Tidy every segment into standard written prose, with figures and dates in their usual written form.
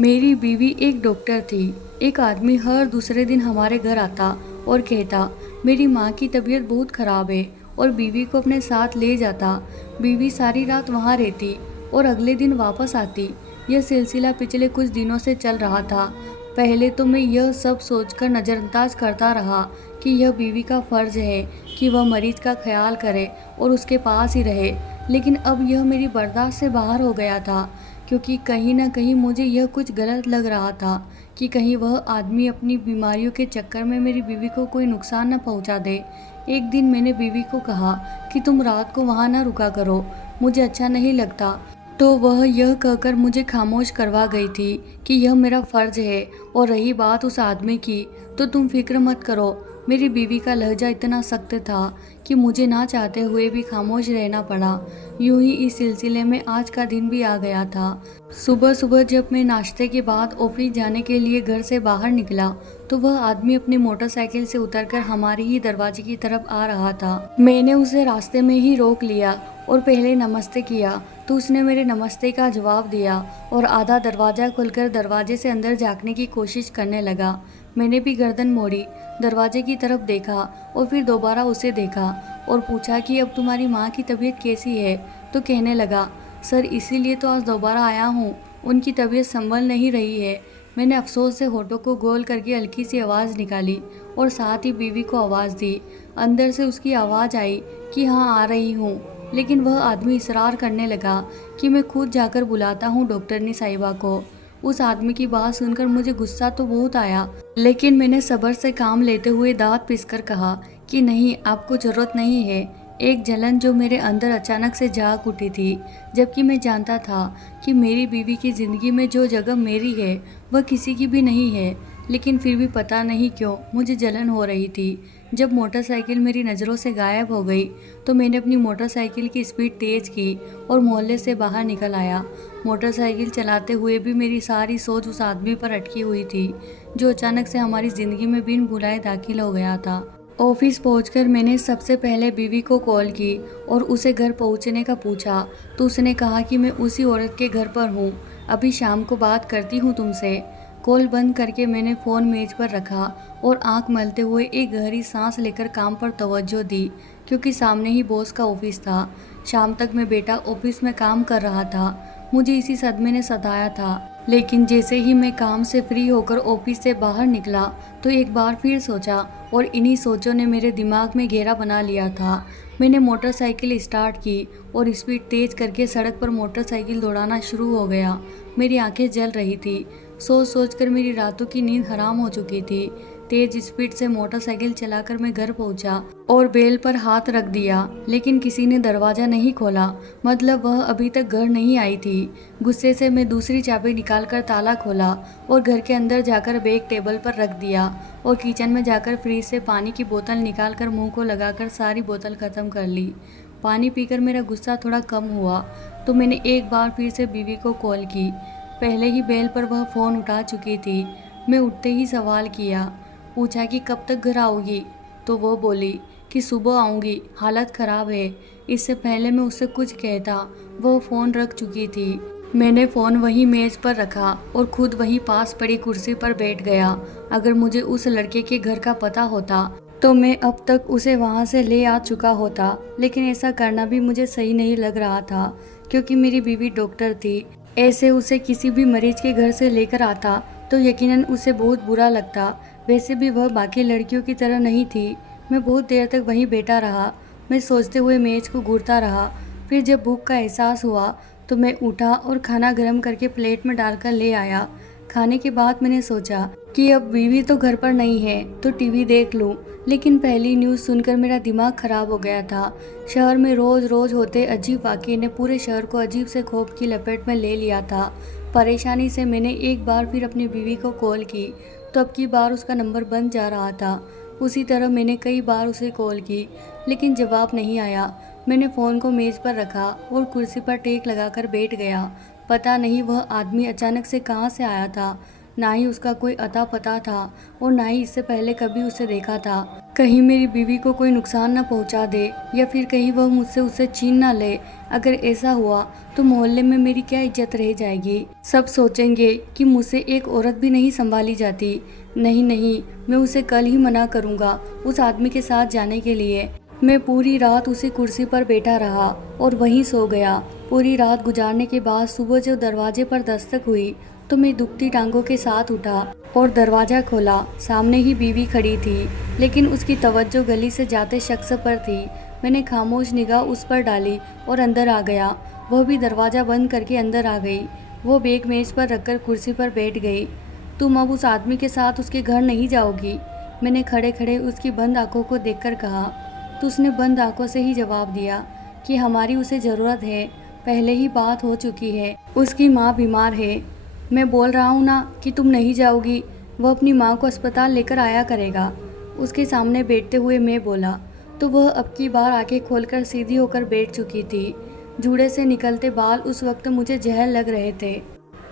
मेरी बीवी एक डॉक्टर थी। एक आदमी हर दूसरे दिन हमारे घर आता और कहता, मेरी माँ की तबीयत बहुत ख़राब है, और बीवी को अपने साथ ले जाता। बीवी सारी रात वहाँ रहती और अगले दिन वापस आती। यह सिलसिला पिछले कुछ दिनों से चल रहा था। पहले तो मैं यह सब सोचकर नज़रअंदाज करता रहा कि यह बीवी का फ़र्ज़ है कि वह मरीज़ का ख्याल करे और उसके पास ही रहे। लेकिन अब यह मेरी बर्दाश्त से बाहर हो गया था, क्योंकि कहीं न कहीं मुझे यह कुछ गलत लग रहा था कि कहीं वह आदमी अपनी बीमारियों के चक्कर में मेरी बीवी को कोई नुकसान न पहुंचा दे। एक दिन मैंने बीवी को कहा कि तुम रात को वहाँ न रुका करो, मुझे अच्छा नहीं लगता। तो वह यह कहकर मुझे खामोश करवा गई थी कि यह मेरा फ़र्ज़ है। और रही बात उस आदमी की, तो तुम फिक्र मत करो। मेरी बीवी का लहजा इतना सख्त था कि मुझे ना चाहते हुए भी खामोश रहना पड़ा। यूं ही इस सिलसिले में आज का दिन भी आ गया था। सुबह सुबह जब मैं नाश्ते के बाद ऑफिस जाने के लिए घर से बाहर निकला, तो वह आदमी अपनी मोटरसाइकिल से उतरकर हमारे ही दरवाजे की तरफ आ रहा था। मैंने उसे रास्ते में ही रोक लिया और पहले नमस्ते किया, तो उसने मेरे नमस्ते का जवाब दिया और आधा दरवाज़ा खोलकर दरवाजे से अंदर झांकने की कोशिश करने लगा। मैंने भी गर्दन मोड़ी, दरवाजे की तरफ देखा और फिर दोबारा उसे देखा और पूछा कि अब तुम्हारी माँ की तबीयत कैसी है। तो कहने लगा, सर इसीलिए तो आज दोबारा आया हूँ, उनकी तबीयत संभल नहीं रही है। मैंने अफसोस से होठों को गोल करके हल्की सी आवाज़ निकाली और साथ ही बीवी को आवाज़ दी। अंदर से उसकी आवाज़ आई कि हाँ आ रही हूँ, लेकिन वह आदमी इसरार करने लगा कि मैं खुद जाकर बुलाता हूँ डॉक्टरनी साहिबा को। उस आदमी की बात सुनकर मुझे गुस्सा तो बहुत आया, लेकिन मैंने सब्र से काम लेते हुए दांत पीसकर कहा कि नहीं, आपको ज़रूरत नहीं है। एक जलन जो मेरे अंदर अचानक से जाग उठी थी, जबकि मैं जानता था कि मेरी बीवी की ज़िंदगी में जो जगह मेरी है वह किसी की भी नहीं है। लेकिन फिर भी पता नहीं क्यों मुझे जलन हो रही थी। जब मोटरसाइकिल मेरी नज़रों से गायब हो गई, तो मैंने अपनी मोटरसाइकिल की स्पीड तेज़ की और मोहल्ले से बाहर निकल आया। मोटरसाइकिल चलाते हुए भी मेरी सारी सोच उस आदमी पर अटकी हुई थी, जो अचानक से हमारी ज़िंदगी में बिन बुलाए दाखिल हो गया था। ऑफिस पहुंचकर मैंने सबसे पहले बीवी को कॉल की और उसे घर पहुंचने का पूछा, तो उसने कहा कि मैं उसी औरत के घर पर हूं, अभी शाम को बात करती हूं तुमसे। कॉल बंद करके मैंने फ़ोन मेज पर रखा और आंख मलते हुए एक गहरी सांस लेकर काम पर तवज्जो दी, क्योंकि सामने ही बॉस का ऑफिस था। शाम तक मैं बेटा ऑफिस में काम कर रहा था। मुझे इसी सदमे ने सताया था, लेकिन जैसे ही मैं काम से फ्री होकर ऑफिस से बाहर निकला, तो एक बार फिर सोचा और इन्हीं सोचों ने मेरे दिमाग में घेरा बना लिया था। मैंने मोटरसाइकिल स्टार्ट की और स्पीड तेज करके सड़क पर मोटरसाइकिल दौड़ाना शुरू हो गया। मेरी आंखें जल रही थी। सोच सोचकर मेरी रातों की नींद हराम हो चुकी थी। तेज स्पीड से मोटरसाइकिल चलाकर मैं घर पहुंचा और बेल पर हाथ रख दिया, लेकिन किसी ने दरवाज़ा नहीं खोला। मतलब वह अभी तक घर नहीं आई थी। गुस्से से मैं दूसरी चाबी निकालकर ताला खोला और घर के अंदर जाकर बैग टेबल पर रख दिया और किचन में जाकर फ्रिज से पानी की बोतल निकालकर मुंह को लगाकर सारी बोतल ख़त्म कर ली। पानी पीकर मेरा गुस्सा थोड़ा कम हुआ, तो मैंने एक बार फिर से बीवी को कॉल की। पहले ही बेल पर वह फ़ोन उठा चुकी थी। मैं उठते ही सवाल किया, पूछा कि कब तक घर आओगी, तो वो बोली कि सुबह आऊँगी, हालत ख़राब है। इससे पहले मैं उससे कुछ कहता, वो फ़ोन रख चुकी थी। मैंने फ़ोन वहीं मेज़ पर रखा और खुद वहीं पास पड़ी कुर्सी पर बैठ गया। अगर मुझे उस लड़के के घर का पता होता, तो मैं अब तक उसे वहाँ से ले आ चुका होता, लेकिन ऐसा करना भी मुझे सही नहीं लग रहा था, क्योंकि मेरी बीवी डॉक्टर थी। ऐसे उसे किसी भी मरीज के घर से लेकर आता तो यकीनन उसे बहुत बुरा लगता। वैसे भी वह बाकी लड़कियों की तरह नहीं थी। मैं बहुत देर तक वहीं बैठा रहा। मैं सोचते हुए मेज को घूरता रहा। फिर जब भूख का एहसास हुआ, तो मैं उठा और खाना गर्म करके प्लेट में डालकर ले आया। खाने के बाद मैंने सोचा कि अब बीवी तो घर पर नहीं है, तो टीवी देख लूं। लेकिन पहली न्यूज़ सुनकर मेरा दिमाग खराब हो गया था। शहर में रोज रोज होते अजीब वाक़ये ने पूरे शहर को अजीब से खौफ की लपेट में ले लिया था। परेशानी से मैंने एक बार फिर अपनी बीवी को कॉल की, तो अब की बार उसका नंबर बंद जा रहा था। उसी तरह मैंने कई बार उसे कॉल की, लेकिन जवाब नहीं आया। मैंने फ़ोन को मेज़ पर रखा और कुर्सी पर टेक लगाकर बैठ गया। पता नहीं वह आदमी अचानक से कहाँ से आया था। ना ही उसका कोई अता पता था और ना ही इससे पहले कभी उसे देखा था। कहीं मेरी बीवी को कोई नुकसान न पहुंचा दे या फिर कहीं वह मुझसे उसे छीन ना ले। अगर ऐसा हुआ तो मोहल्ले में मेरी क्या इज्जत रह जाएगी। सब सोचेंगे कि मुझसे एक औरत भी नहीं संभाली जाती। नहीं नहीं, मैं उसे कल ही मना करूंगा उस आदमी के साथ जाने के लिए। मैं पूरी रात उसी कुर्सी पर बैठा रहा और वहीं सो गया। पूरी रात गुजारने के बाद सुबह जब दरवाजे पर दस्तक हुई तो मैं दुखती टांगों के साथ उठा और दरवाज़ा खोला। सामने ही बीवी खड़ी थी, लेकिन उसकी तवज्जो गली से जाते शख्स पर थी। मैंने खामोश निगाह उस पर डाली और अंदर आ गया। वह भी दरवाज़ा बंद करके अंदर आ गई। वो बैग मेज पर रखकर कुर्सी पर बैठ गई। तुम अब उस आदमी के साथ उसके घर नहीं जाओगी? मैंने खड़े खड़े उसकी बंद आंखों को देखकर कहा। तो उसने बंद आंखों से ही जवाब दिया कि हमारी उसे ज़रूरत है, पहले ही बात हो चुकी है, उसकी माँ बीमार है। मैं बोल रहा हूँ ना कि तुम नहीं जाओगी। वह अपनी माँ को अस्पताल लेकर आया करेगा। उसके सामने बैठते हुए मैं बोला तो वह अब की बार आंखें खोलकर सीधी होकर बैठ चुकी थी। जूड़े से निकलते बाल उस वक्त मुझे जहर लग रहे थे।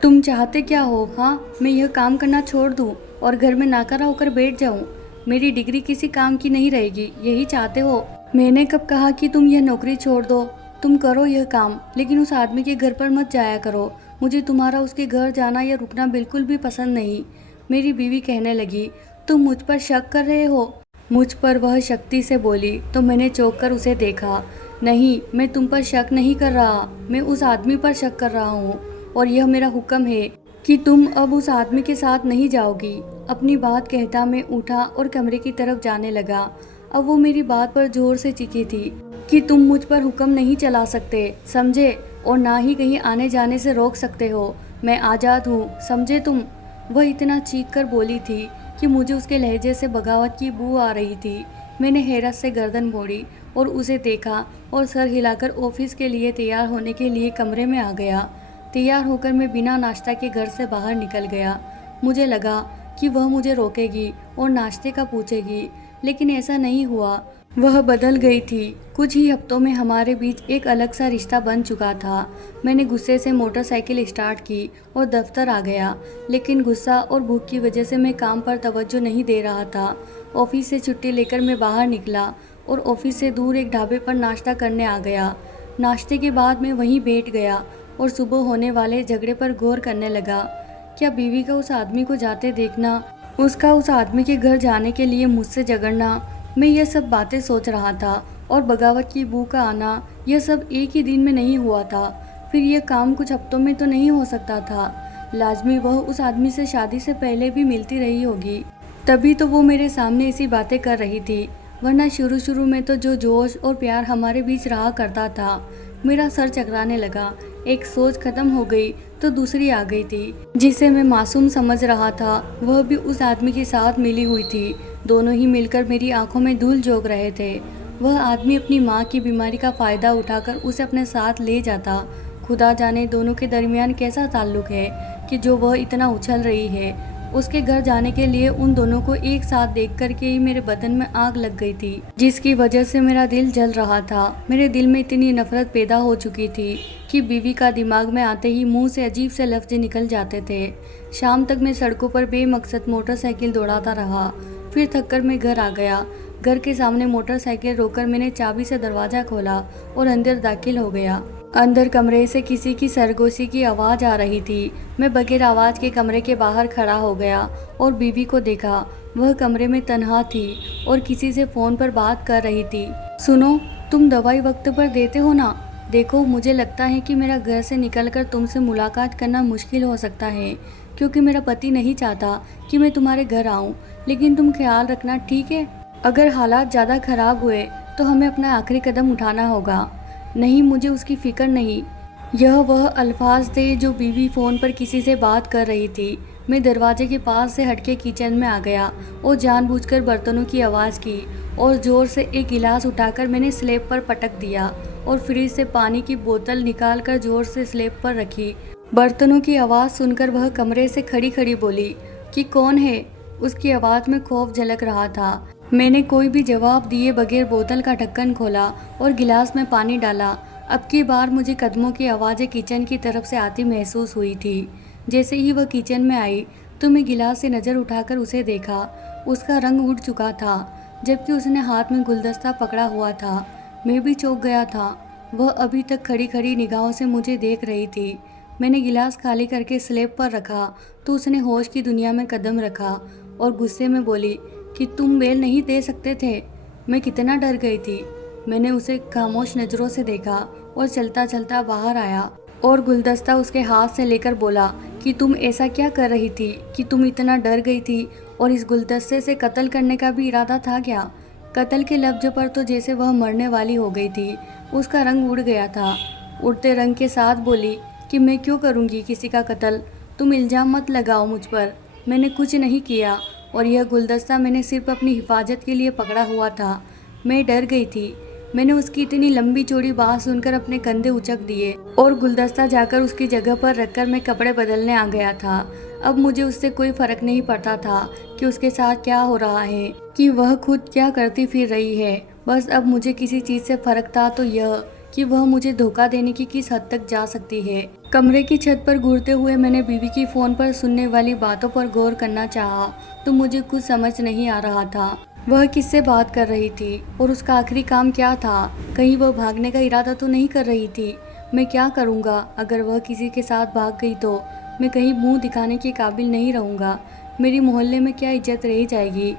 तुम चाहते क्या हो? हाँ, मैं यह काम करना छोड़ दूँ और घर में नाकारा होकर बैठ जाऊँ? मेरी डिग्री किसी काम की नहीं रहेगी, यही चाहते हो? मैंने कब कहा कि तुम यह नौकरी छोड़ दो? तुम करो यह काम, लेकिन उस आदमी के घर पर मत जाया करो। मुझे तुम्हारा उसके घर जाना या रुकना बिल्कुल भी पसंद नहीं। मेरी बीवी कहने लगी, तुम मुझ पर शक कर रहे हो? मुझ पर वह शक्ति से बोली तो मैंने चौंक कर उसे देखा। नहीं, मैं तुम पर शक नहीं कर रहा, मैं उस आदमी पर शक कर रहा हूँ और यह मेरा हुक्म है कि तुम अब उस आदमी के साथ नहीं जाओगी। अपनी बात कहता मैं उठा और कमरे की तरफ जाने लगा। अब वो मेरी बात पर जोर से चीखी थी कि तुम मुझ पर हुक्म नहीं चला सकते, समझे? और ना ही कहीं आने जाने से रोक सकते हो। मैं आज़ाद हूँ, समझे तुम? वह इतना चीख कर बोली थी कि मुझे उसके लहजे से बगावत की बू आ रही थी। मैंने हैरत से गर्दन मोड़ी और उसे देखा और सर हिलाकर ऑफिस के लिए तैयार होने के लिए कमरे में आ गया। तैयार होकर मैं बिना नाश्ता के घर से बाहर निकल गया। मुझे लगा कि वह मुझे रोकेगी और नाश्ते का पूछेगी, लेकिन ऐसा नहीं हुआ। वह बदल गई थी। कुछ ही हफ्तों में हमारे बीच एक अलग सा रिश्ता बन चुका था। मैंने गुस्से से मोटरसाइकिल स्टार्ट की और दफ्तर आ गया, लेकिन गुस्सा और भूख की वजह से मैं काम पर तवज्जो नहीं दे रहा था। ऑफिस से छुट्टी लेकर मैं बाहर निकला और ऑफिस से दूर एक ढाबे पर नाश्ता करने आ गया। नाश्ते के बाद मैं वहीं बैठ गया और सुबह होने वाले झगड़े पर गौर करने लगा। क्या बीवी का उस आदमी को जाते देखना, उसका उस आदमी के घर जाने के लिए मुझसे झगड़ना, मैं ये सब बातें सोच रहा था। और बगावत की बू का आना, यह सब एक ही दिन में नहीं हुआ था। फिर यह काम कुछ हफ्तों में तो नहीं हो सकता था। लाजमी वह उस आदमी से शादी से पहले भी मिलती रही होगी, तभी तो वो मेरे सामने ऐसी बातें कर रही थी। वरना शुरू शुरू में तो जो जोश और प्यार हमारे बीच रहा करता था। मेरा सर चकराने लगा। एक सोच खत्म हो गई तो दूसरी आ गई थी। जिसे मैं मासूम समझ रहा था वह भी उस आदमी के साथ मिली हुई थी। दोनों ही मिलकर मेरी आंखों में धूल झोंक रहे थे। वह आदमी अपनी माँ की बीमारी का फ़ायदा उठाकर उसे अपने साथ ले जाता। खुदा जाने दोनों के दरमियान कैसा ताल्लुक है कि जो वह इतना उछल रही है। उसके घर जाने के लिए उन दोनों को एक साथ देख कर के ही मेरे बदन में आग लग गई थी, जिसकी वजह से मेरा दिल जल रहा था। मेरे दिल में इतनी नफरत पैदा हो चुकी थी कि बीवी का दिमाग में आते ही मुंह से अजीब से लफ्ज निकल जाते थे। शाम तक मैं सड़कों पर बेमकसद मोटरसाइकिल दौड़ाता रहा। फिर थककर मैं घर आ गया। घर के सामने मोटरसाइकिल रोककर मैंने चाबी से दरवाज़ा खोला और अंदर दाखिल हो गया। अंदर कमरे से किसी की सरगोशी की आवाज़ आ रही थी। मैं बगैर आवाज़ के कमरे के बाहर खड़ा हो गया और बीवी को देखा। वह कमरे में तन्हा थी और किसी से फ़ोन पर बात कर रही थी। सुनो, तुम दवाई वक्त पर देते हो ना? देखो, मुझे लगता है कि मेरा घर से निकलकर तुमसे मुलाकात करना मुश्किल हो सकता है, क्योंकि मेरा पति नहीं चाहता कि मैं तुम्हारे घर आऊँ। लेकिन तुम ख्याल रखना, ठीक है? अगर हालात ज़्यादा ख़राब हुए तो हमें अपना आखिरी कदम उठाना होगा। नहीं, मुझे उसकी फ़िक्र नहीं। यह वह अल्फाज थे जो बीवी फ़ोन पर किसी से बात कर रही थी। मैं दरवाजे के पास से हटके किचन में आ गया और जानबूझकर बर्तनों की आवाज़ की और ज़ोर से एक गिलास उठाकर मैंने स्लैब पर पटक दिया और फ्रिज से पानी की बोतल निकालकर ज़ोर से स्लैब पर रखी। बर्तनों की आवाज़ सुनकर वह कमरे से खड़ी खड़ी बोली कि कौन है? उसकी आवाज़ में खौफ झलक रहा था। मैंने कोई भी जवाब दिए बगैर बोतल का ढक्कन खोला और गिलास में पानी डाला। अब की बार मुझे कदमों की आवाज़ें किचन की तरफ से आती महसूस हुई थी। जैसे ही वह किचन में आई, तो मैं गिलास से नज़र उठाकर उसे देखा। उसका रंग उड़ चुका था, जबकि उसने हाथ में गुलदस्ता पकड़ा हुआ था। मैं भी चौंक गया था। वह अभी तक खड़ी खड़ी निगाहों से मुझे देख रही थी। मैंने गिलास खाली करके स्लैब पर रखा तो उसने होश की दुनिया में कदम रखा और गुस्से में बोली कि तुम बेल नहीं दे सकते थे। मैं कितना डर गई थी। मैंने उसे खामोश नज़रों से देखा और चलता चलता बाहर आया और गुलदस्ता उसके हाथ से लेकर बोला कि तुम ऐसा क्या कर रही थी कि तुम इतना डर गई थी, और इस गुलदस्ते से कत्ल करने का भी इरादा था क्या? कत्ल के लफ्ज पर तो जैसे वह मरने वाली हो गई थी। उसका रंग उड़ गया था। उड़ते रंग के साथ बोली कि मैं क्यों करूँगी किसी का कत्ल? तुम इल्ज़ाम मत लगाओ मुझ पर, मैंने कुछ नहीं किया और यह गुलदस्ता मैंने सिर्फ अपनी हिफाजत के लिए पकड़ा हुआ था। मैं डर गई थी। मैंने उसकी इतनी लंबी चौड़ी बात सुनकर अपने कंधे उचक दिए और गुलदस्ता जाकर उसकी जगह पर रखकर मैं कपड़े बदलने आ गया था। अब मुझे उससे कोई फर्क नहीं पड़ता था कि उसके साथ क्या हो रहा है, कि वह खुद क्या करती फिर रही है। बस अब मुझे किसी चीज़ से फ़र्क था तो यह कि वह मुझे धोखा देने की किस हद तक जा सकती है। कमरे की छत पर घूरते हुए मैंने बीवी की फ़ोन पर सुनने वाली बातों पर गौर करना चाहा तो मुझे कुछ समझ नहीं आ रहा था। वह किससे बात कर रही थी और उसका आखिरी काम क्या था? कहीं वह भागने का इरादा तो नहीं कर रही थी? मैं क्या करूँगा अगर वह किसी के साथ भाग गई तो? मैं कहीं मुंह दिखाने के काबिल नहीं रहूँगा। मेरी मोहल्ले में क्या इज्जत रह जाएगी?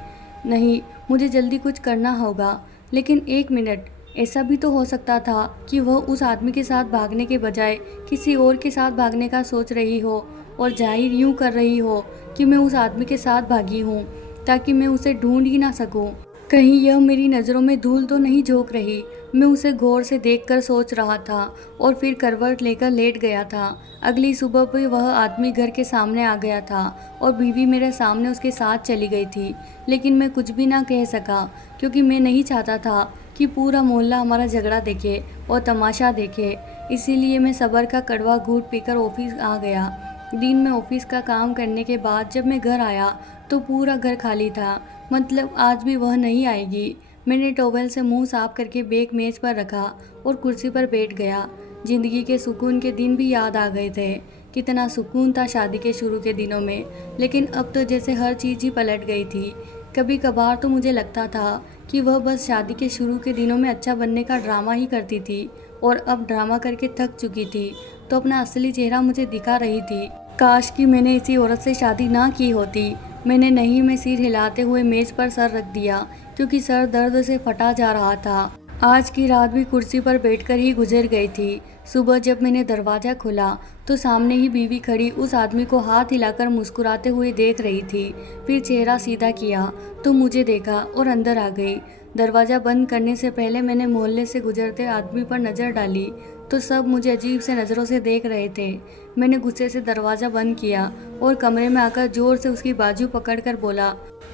नहीं, मुझे जल्दी कुछ करना होगा। लेकिन एक मिनट, ऐसा भी तो हो सकता था कि वह उस आदमी के साथ भागने के बजाय किसी और के साथ भागने का सोच रही हो और जाहिर यूँ कर रही हो कि मैं उस आदमी के साथ भागी हूँ ताकि मैं उसे ढूंढ ही ना सकूं। कहीं यह मेरी नज़रों में धूल तो नहीं झोंक रही? मैं उसे गौर से देखकर सोच रहा था और फिर करवट लेकर लेट गया था। अगली सुबह भी वह आदमी घर के सामने आ गया था और बीवी मेरे सामने उसके साथ चली गई थी। लेकिन मैं कुछ भी ना कह सका क्योंकि मैं नहीं चाहता था कि पूरा मोहल्ला हमारा झगड़ा देखे और तमाशा देखे। इसीलिए मैं सब्र का कड़वा घूंट पीकर ऑफिस आ गया। दिन में ऑफिस का काम करने के बाद जब मैं घर आया तो पूरा घर खाली था। मतलब आज भी वह नहीं आएगी। मैंने टॉवेल से मुंह साफ करके बैग मेज पर रखा और कुर्सी पर बैठ गया। जिंदगी के सुकून के दिन भी याद आ गए थे। कितना सुकून था शादी के शुरू के दिनों में, लेकिन अब तो जैसे हर चीज़ ही पलट गई थी। कभी कभार तो मुझे लगता था कि वह बस शादी के शुरू के दिनों में अच्छा बनने का ड्रामा ही करती थी और अब ड्रामा करके थक चुकी थी तो अपना असली चेहरा मुझे दिखा रही थी। काश कि मैंने इसी औरत से शादी ना की होती। मैंने नहीं में सिर हिलाते हुए मेज पर सर रख दिया क्योंकि सर दर्द से फटा जा रहा था। आज की रात भी कुर्सी पर बैठकर ही गुजर गई थी। सुबह जब मैंने दरवाज़ा खोला तो सामने ही बीवी खड़ी उस आदमी को हाथ हिलाकर मुस्कुराते हुए देख रही थी। फिर चेहरा सीधा किया तो मुझे देखा और अंदर आ गई। दरवाज़ा बंद करने से पहले मैंने मोहल्ले से गुजरते आदमी पर नज़र डाली तो सब मुझे अजीब से नज़रों से देख रहे थे। मैंने गुस्से से दरवाज़ा बंद किया और कमरे में आकर ज़ोर से उसकी बाजू पकड़कर बोला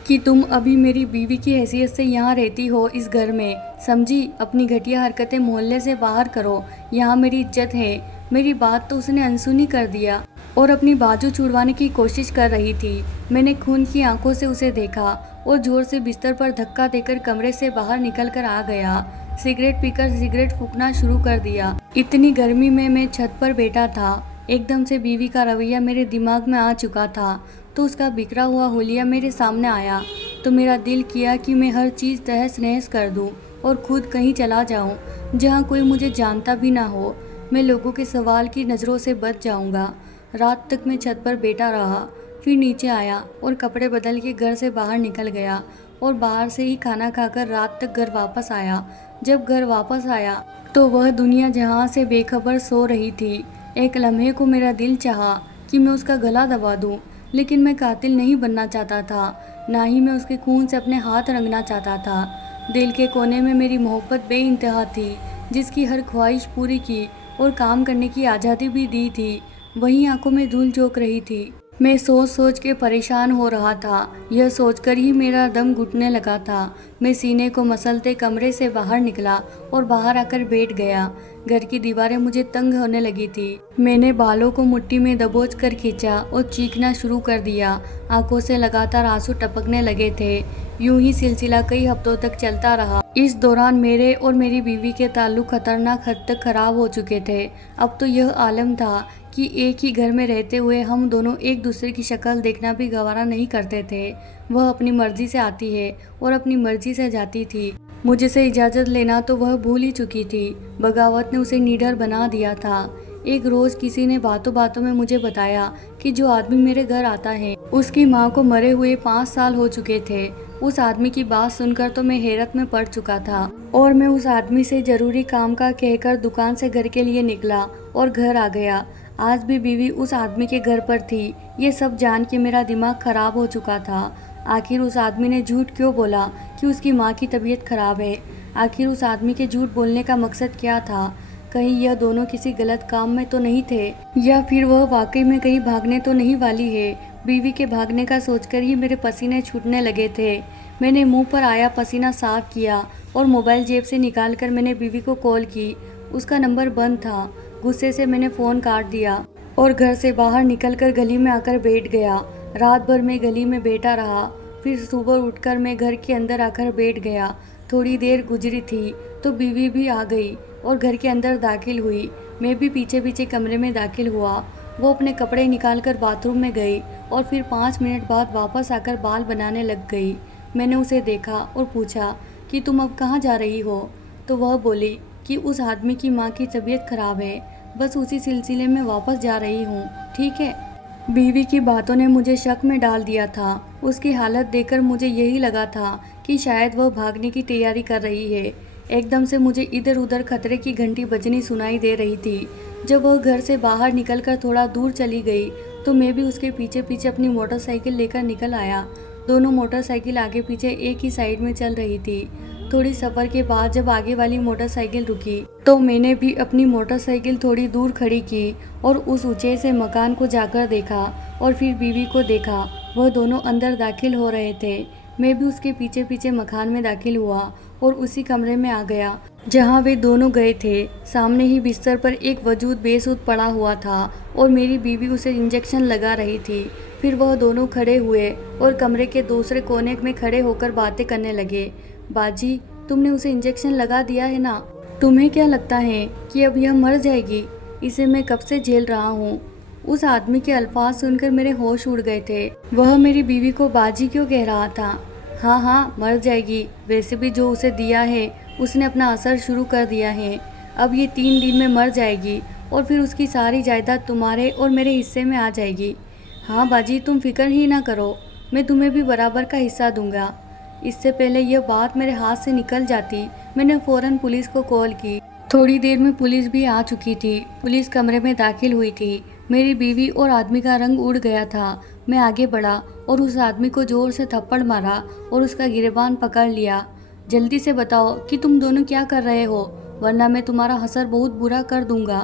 कि तुम अभी मेरी बीवी की हैसियत से यहाँ रहती हो इस घर में, समझी? अपनी घटिया हरकतें मोहल्ले से बाहर करो, यहाँ मेरी इज्जत है। मेरी बात तो उसने अनसुनी कर दिया और अपनी बाजू छुड़वाने की कोशिश कर रही थी। मैंने खून की आंखों से उसे देखा और जोर से बिस्तर पर धक्का देकर कमरे से बाहर निकल कर आ गया। सिगरेट पीकर सिगरेट फूंकना शुरू कर दिया। इतनी गर्मी में मैं छत पर बैठा था। एकदम से बीवी का रवैया मेरे दिमाग में आ चुका था तो उसका बिखरा हुआ हुलिया मेरे सामने आया तो मेरा दिल किया कि मैं हर चीज़ तहस नहस कर दूं और खुद कहीं चला जाऊं जहां कोई मुझे जानता भी ना हो। मैं लोगों के सवाल की नज़रों से बच जाऊंगा। रात तक मैं छत पर बैठा रहा, फिर नीचे आया और कपड़े बदल के घर से बाहर निकल गया और बाहर से ही खाना खाकर रात तक घर वापस आया। जब घर वापस आया तो वह दुनिया जहां से बेखबर सो रही थी। एक लम्हे को मेरा दिल चाहा कि मैं उसका गला दबा दूं, लेकिन मैं कातिल नहीं बनना चाहता था, ना ही मैं उसके खून से अपने हाथ रंगना चाहता था। दिल के कोने में मेरी मोहब्बत बेइंतहा थी, जिसकी हर ख्वाहिश पूरी की और काम करने की आज़ादी भी दी थी, वहीं आंखों में धूल झोंक रही थी। मैं सोच सोच के परेशान हो रहा था। यह सोचकर ही मेरा दम घुटने लगा था। मैं सीने को मसलते कमरे से बाहर निकला और बाहर आकर बैठ गया। घर की दीवारें मुझे तंग होने लगी थी। मैंने बालों को मुट्ठी में दबोच कर खींचा और चीखना शुरू कर दिया। आंखों से लगातार आंसू टपकने लगे थे। यूं ही सिलसिला कई हफ्तों तक चलता रहा। इस दौरान मेरे और मेरी बीवी के ताल्लुक खतरनाक हद तक खराब हो चुके थे। अब तो यह आलम था कि एक ही घर में रहते हुए हम दोनों एक दूसरे की शक्ल देखना भी गवारा नहीं करते थे। वह अपनी मर्जी से आती है और अपनी मर्जी से जाती थी। मुझसे इजाज़त लेना तो वह भूल ही चुकी थी। बगावत ने उसे निडर बना दिया था। एक रोज़ किसी ने बातों बातों में मुझे बताया कि जो आदमी मेरे घर आता है उसकी माँ को मरे हुए 5 साल हो चुके थे। उस आदमी की बात सुनकर तो मैं हैरत में पड़ चुका था और मैं उस आदमी से ज़रूरी काम का कहकर दुकान से घर के लिए निकला और घर आ गया। आज भी बीवी उस आदमी के घर पर थी। ये सब जान के मेरा दिमाग खराब हो चुका था। आखिर उस आदमी ने झूठ क्यों बोला कि उसकी माँ की तबीयत खराब है? आखिर उस आदमी के झूठ बोलने का मकसद क्या था? कहीं यह दोनों किसी गलत काम में तो नहीं थे, या फिर वह वाकई में कहीं भागने तो नहीं वाली है? बीवी के भागने का सोचकर ही मेरे पसीने छूटने लगे थे। मैंने मुंह पर आया पसीना साफ किया और मोबाइल जेब से निकालकर मैंने बीवी को कॉल की। उसका नंबर बंद था। गुस्से से मैंने फ़ोन काट दिया और घर से बाहर निकलकर गली में आकर बैठ गया। रात भर मैं गली में बैठा रहा। फिर सुबह उठकर मैं घर के अंदर आकर बैठ गया। थोड़ी देर गुजरी थी तो बीवी भी आ गई और घर के अंदर दाखिल हुई। मैं भी पीछे पीछे कमरे में दाखिल हुआ। वो अपने कपड़े निकालकर बाथरूम में गई और फिर 5 मिनट बाद वापस आकर बाल बनाने लग गई। मैंने उसे देखा और पूछा कि तुम अब कहाँ जा रही हो? तो वह बोली कि उस आदमी की माँ की तबीयत खराब है, बस उसी सिलसिले में वापस जा रही हूँ। ठीक है। बीवी की बातों ने मुझे शक में डाल दिया था। उसकी हालत देखकर मुझे यही लगा था कि शायद वह भागने की तैयारी कर रही है। एकदम से मुझे इधर उधर खतरे की घंटी बजनी सुनाई दे रही थी। जब वह घर से बाहर निकलकर थोड़ा दूर चली गई तो मैं भी उसके पीछे पीछे अपनी मोटरसाइकिल लेकर निकल आया। दोनों मोटरसाइकिल आगे पीछे एक ही साइड में चल रही थी। थोड़ी सफ़र के बाद जब आगे वाली मोटरसाइकिल रुकी तो मैंने भी अपनी मोटरसाइकिल थोड़ी दूर खड़ी की और उस ऊंचे से मकान को जाकर देखा और फिर बीवी को देखा। वह दोनों अंदर दाखिल हो रहे थे। मैं भी उसके पीछे पीछे मकान में दाखिल हुआ और उसी कमरे में आ गया जहां वे दोनों गए थे। सामने ही बिस्तर पर एक वजूद बेसुध पड़ा हुआ था और मेरी बीवी उसे इंजेक्शन लगा रही थी। फिर वह दोनों खड़े हुए और कमरे के दूसरे कोने में खड़े होकर बातें करने लगे। बाजी, तुमने उसे इंजेक्शन लगा दिया है ना? तुम्हें क्या लगता है कि अब यह मर जाएगी? इसे मैं कब से झेल रहा हूँ। उस आदमी के अल्फाज सुनकर मेरे होश उड़ गए थे। वह मेरी बीवी को बाजी क्यों कह रहा था? हाँ हाँ, मर जाएगी। वैसे भी जो उसे दिया है उसने अपना असर शुरू कर दिया है। अब ये 3 दिन में मर जाएगी और फिर उसकी सारी जायदाद तुम्हारे और मेरे हिस्से में आ जाएगी। हाँ बाजी, तुम फिक्र ही ना करो, मैं तुम्हें भी बराबर का हिस्सा दूंगा। इससे पहले यह बात मेरे हाथ से निकल जाती मैंने फ़ौरन पुलिस को कॉल की। थोड़ी देर में पुलिस भी आ चुकी थी। पुलिस कमरे में दाखिल हुई थी। मेरी बीवी और आदमी का रंग उड़ गया था। मैं आगे बढ़ा और उस आदमी को जोर से थप्पड़ मारा और उसका गिरेबान पकड़ लिया। जल्दी से बताओ कि तुम दोनों क्या कर रहे हो, वरना मैं तुम्हारा असर बहुत बुरा कर दूंगा।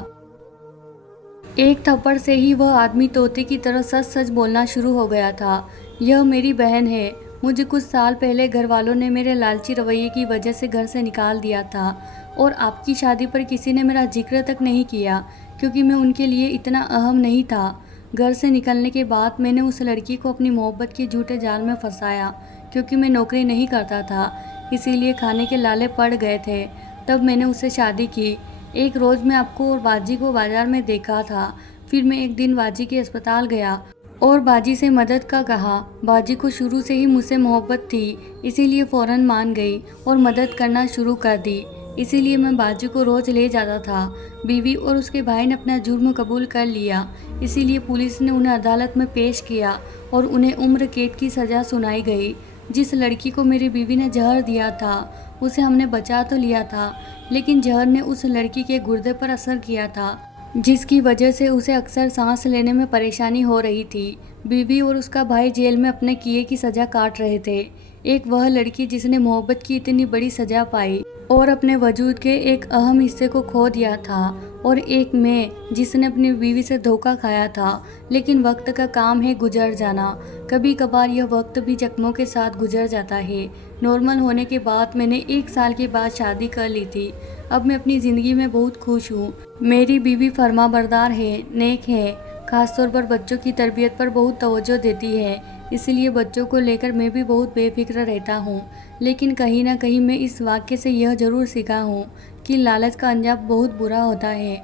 एक थप्पड़ से ही वह आदमी तोते की तरह सच सच बोलना शुरू हो गया था। यह मेरी बहन है। मुझे कुछ साल पहले घर वालों ने मेरे लालची रवैये की वजह से घर से निकाल दिया था और आपकी शादी पर किसी ने मेरा जिक्र तक नहीं किया क्योंकि मैं उनके लिए इतना अहम नहीं था। घर से निकलने के बाद मैंने उस लड़की को अपनी मोहब्बत के झूठे जाल में फंसाया। क्योंकि मैं नौकरी नहीं करता था, इसीलिए खाने के लाले पड़ गए थे। तब मैंने उससे शादी की। एक रोज़ मैं आपको और बाजी को बाजार में देखा था। फिर मैं एक दिन बाजी के अस्पताल गया और बाजी से मदद का कहा। बाजी को शुरू से ही मुझसे मोहब्बत थी, इसीलिए फ़ौरन मान गई और मदद करना शुरू कर दी। इसीलिए मैं बाजी को रोज़ ले जाता था। बीवी और उसके भाई ने अपना जुर्म कबूल कर लिया, इसीलिए पुलिस ने उन्हें अदालत में पेश किया और उन्हें उम्र कैद की सज़ा सुनाई गई। जिस लड़की को मेरी बीवी ने जहर दिया था उसे हमने बचा तो लिया था, लेकिन जहर ने उस लड़की के गुर्दे पर असर किया था, जिसकी वजह से उसे अक्सर सांस लेने में परेशानी हो रही थी। बीवी और उसका भाई जेल में अपने किए की सज़ा काट रहे थे। एक वह लड़की जिसने मोहब्बत की इतनी बड़ी सज़ा पाई और अपने वजूद के एक अहम हिस्से को खो दिया था, और एक मैं जिसने अपनी बीवी से धोखा खाया था। लेकिन वक्त का काम है गुजर जाना। कभी कभार यह वक्त भी जख्मों के साथ गुजर जाता है। नॉर्मल होने के बाद मैंने 1 साल के बाद शादी कर ली थी। अब मैं अपनी ज़िंदगी में बहुत खुश हूँ। मेरी बीवी फर्माबरदार है, नेक है, खासतौर पर बच्चों की तरबियत पर बहुत तवज्जो देती है, इसलिए बच्चों को लेकर मैं भी बहुत बेफिक्र रहता हूँ। लेकिन कहीं ना कहीं मैं इस वाक्य से यह ज़रूर सीखा हूँ कि लालच का अंजाम बहुत बुरा होता है।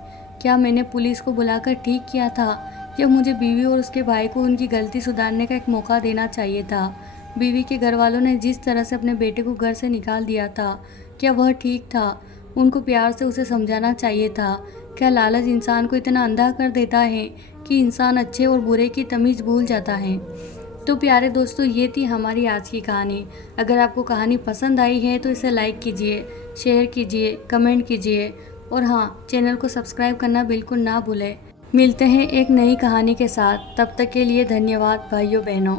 क्या मैंने पुलिस को बुलाकर ठीक किया था, या मुझे बीवी और उसके भाई को उनकी गलती सुधारने का एक मौका देना चाहिए था? बीवी के घर वालों ने जिस तरह से अपने बेटे को घर से निकाल दिया था, क्या वह ठीक था? उनको प्यार से उसे समझाना चाहिए था। क्या लालच इंसान को इतना अंधा कर देता है कि इंसान अच्छे और बुरे की तमीज़ भूल जाता है? तो प्यारे दोस्तों, ये थी हमारी आज की कहानी। अगर आपको कहानी पसंद आई है तो इसे लाइक कीजिए, शेयर कीजिए, कमेंट कीजिए और हाँ, चैनल को सब्सक्राइब करना बिल्कुल ना भूलें। मिलते हैं एक नई कहानी के साथ, तब तक के लिए धन्यवाद भाइयों बहनों।